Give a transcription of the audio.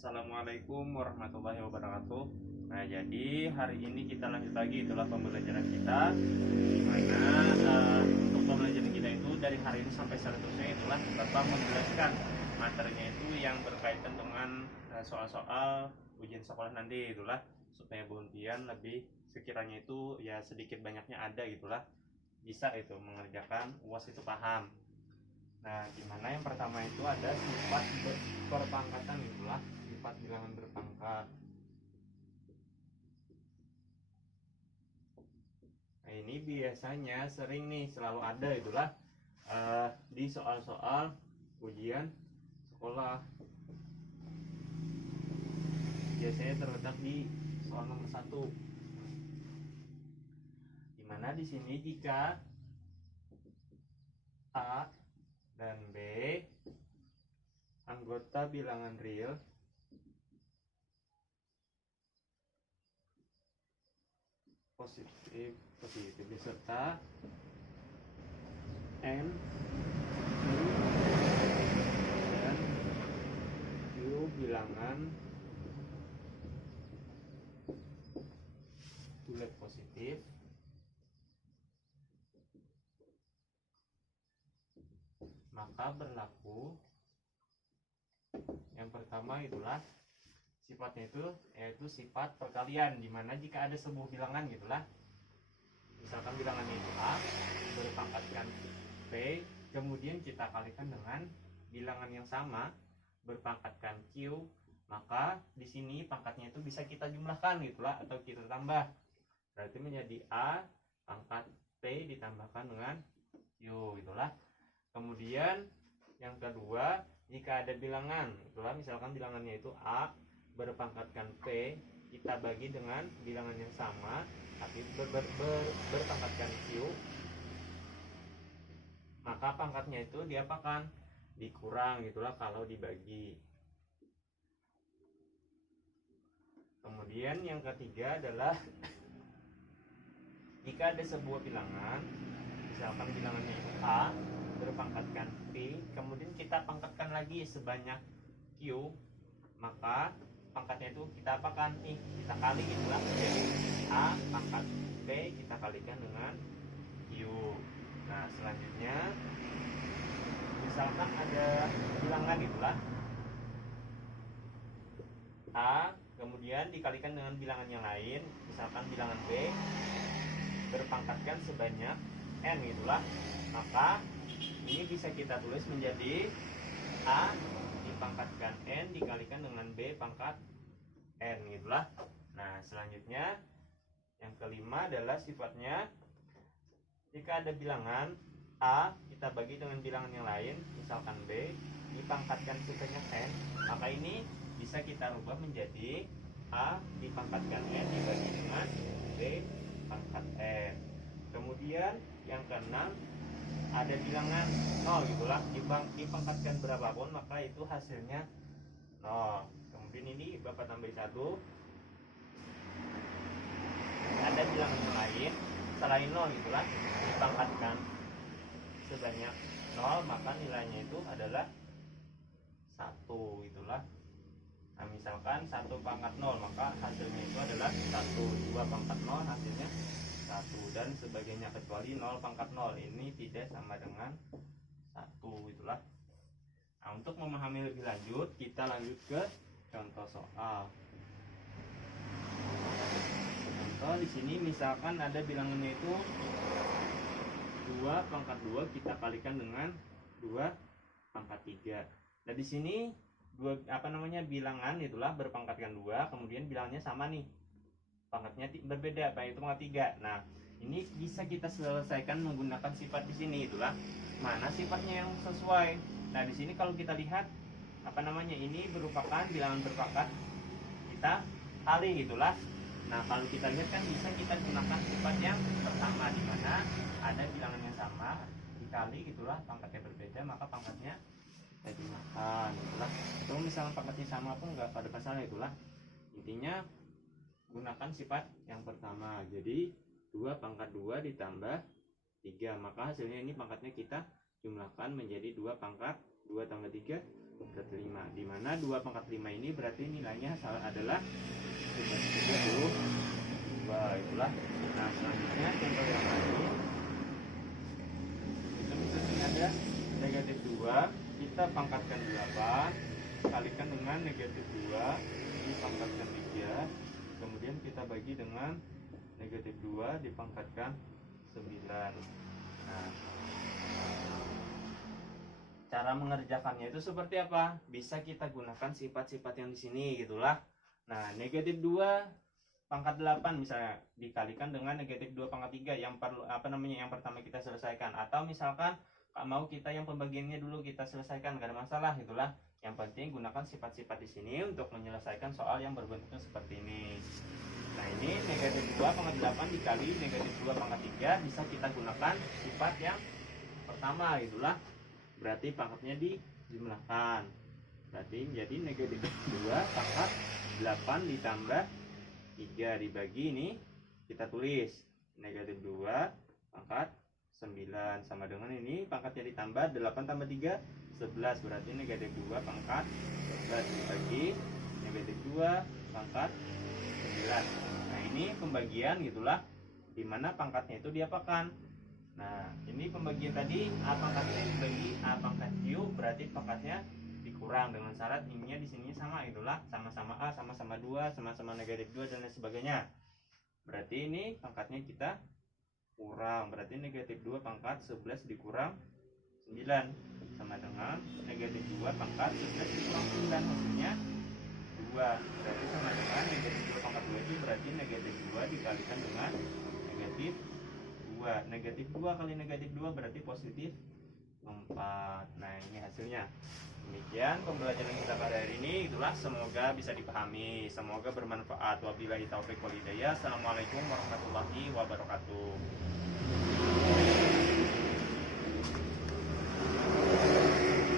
Assalamualaikum warahmatullahi wabarakatuh. Nah, jadi hari ini kita lanjut lagi itulah pembelajaran kita, di mana untuk pembelajaran kita itu dari hari ini sampai seterusnya itulah Bapak menjelaskan materinya itu yang berkaitan dengan soal-soal ujian sekolah nanti itulah, supaya Bu Untian lebih sekiranya itu ya sedikit banyaknya ada gitulah, bisa itu mengerjakan UAS itu paham. Nah, gimana yang pertama itu ada sifat berpangkatan itulah, sifat bilangan berpangkat. Nah, ini biasanya sering nih selalu ada itulah di soal-soal ujian sekolah. Biasanya terletak di soal nomor 1. Dimana di sini jika A dan B anggota bilangan real positif beserta N, Q, dan Q bilangan bulat positif, maka berlaku yang pertama itulah sifatnya itu yaitu sifat perkalian, dimana jika ada sebuah bilangan gitulah, misalkan bilangannya itu A berpangkatkan P, kemudian kita kalikan dengan bilangan yang sama berpangkatkan Q, maka di sini pangkatnya itu bisa kita jumlahkan gitulah atau kita tambah, berarti menjadi A pangkat P ditambahkan dengan Q gitulah. Kemudian yang kedua, jika ada bilangan itulah, misalkan bilangannya itu A berpangkatkan P, kita bagi dengan bilangan yang sama tapi berpangkatkan Q, maka pangkatnya itu diapakan? Dikurang gitulah kalau dibagi. Kemudian yang ketiga adalah jika ada sebuah bilangan, misalkan bilangannya itu A berpangkatkan P, kemudian kita pangkatkan lagi sebanyak Q, maka pangkatnya itu kita apakan nih? Kita kali gitulah, jadi A pangkat P kita kalikan dengan Q. Nah, selanjutnya misalkan ada bilangan itulah A kemudian dikalikan dengan bilangan yang lain, misalkan bilangan B berpangkatkan sebanyak N gitulah, maka ini bisa kita tulis menjadi A dipangkatkan N dikalikan dengan B pangkat N gitulah. Nah, selanjutnya yang kelima adalah sifatnya jika ada bilangan A kita bagi dengan bilangan yang lain, misalkan B dipangkatkan sebanyak N, maka ini bisa kita rubah menjadi A dipangkatkan N dibagi dengan B pangkat N. Kemudian yang keenam, ada bilangan 0 gitulah, dipangkatkan berapapun maka itu hasilnya 0. Kemudian ini Bapak tambah 1. Ada bilangan yang lain selain 0 gitulah, dipangkatkan sebanyak 0 maka nilainya itu adalah 1 gitulah. Nah, misalkan 1 pangkat 0 maka hasilnya itu adalah 1, 2 pangkat 0 hasilnya 1, dan sebagainya, kecuali 0 pangkat 0 ini tidak sama dengan 1 itulah. Nah, untuk memahami lebih lanjut kita lanjut ke contoh soal. Contoh di sini misalkan ada bilangannya itu 2 pangkat 2 kita kalikan dengan 2 pangkat 3. Nah, di sini bilangan itulah berpangkatkan 2, kemudian bilangnya sama nih, pangkatnya berbeda, baik itu pangkat 3. Nah, ini bisa kita selesaikan menggunakan sifat di sini itulah, mana sifatnya yang sesuai. Nah, di sini kalau kita lihat ini merupakan bilangan berpangkat, kita kali gitulah. Nah, kalau kita lihat kan bisa kita gunakan sifat yang pertama, di mana ada bilangan yang sama dikali gitulah, pangkatnya berbeda maka pangkatnya kita gunakan gitulah. Atau misalnya pangkatnya sama pun nggak pada masalah itulah. Intinya gunakan sifat yang pertama. Jadi 2 pangkat 2 ditambah 3, maka hasilnya ini pangkatnya kita jumlahkan menjadi 2 pangkat 2 tambah 3 berarti 5, dimana 2 pangkat 5 ini berarti nilainya adalah 32. Itulah. Nah selanjutnya contoh yang lain, kita misalnya ada negatif 2, kita pangkatkan 8 kalikan dengan negatif 2 dipangkatkan 3, kemudian kita bagi dengan negatif 2 dipangkatkan 9. Nah, cara mengerjakannya itu seperti apa? Bisa kita gunakan sifat-sifat yang di sini gitulah. Nah, negatif 2 pangkat 8 misalnya dikalikan dengan negatif 2 pangkat 3 yang perlu yang pertama kita selesaikan, atau misalkan mau kita yang pembagiannya dulu kita selesaikan, gak ada masalah gitulah. Yang penting gunakan sifat-sifat di sini untuk menyelesaikan soal yang berbentuknya seperti ini. Nah, ini negatif 2 pangkat 8 dikali negatif 2 pangkat 3 bisa kita gunakan sifat yang pertama gitulah. Berarti pangkatnya dijumlahkan. Berarti jadi negatif 2 pangkat 8 ditambah 3 dibagi ini kita tulis negatif 2 pangkat 9 sama dengan ini pangkatnya ditambah 8 tambah 3 11, berarti negatif 2 pangkat 11 dibagi negatif 2 pangkat 9. Nah ini pembagian gitulah, dimana pangkatnya itu diapakan. Nah ini pembagian tadi A pangkat C dibagi A pangkat Q, berarti pangkatnya dikurang dengan syarat ininya di sini sama itulah, sama-sama A, sama-sama 2, sama-sama negatif 2 dan lain sebagainya. Berarti ini pangkatnya kita kurang, berarti negatif 2 pangkat 11 dikurang 9 sama dengan negatif 2 pangkat 11 dikurang 9, maksudnya 2. Berarti sama dengan negatif 2 pangkat 2 itu berarti negatif 2 dikalikan dengan negatif 2. Negatif 2 kali negatif 2 berarti positif 4. Nah ini hasilnya. Demikian pembelajaran kita pada hari ini. Itulah, semoga bisa dipahami, semoga bermanfaat. Wabillahi taufiq wal hidayah. Assalamualaikum warahmatullahi wabarakatuh.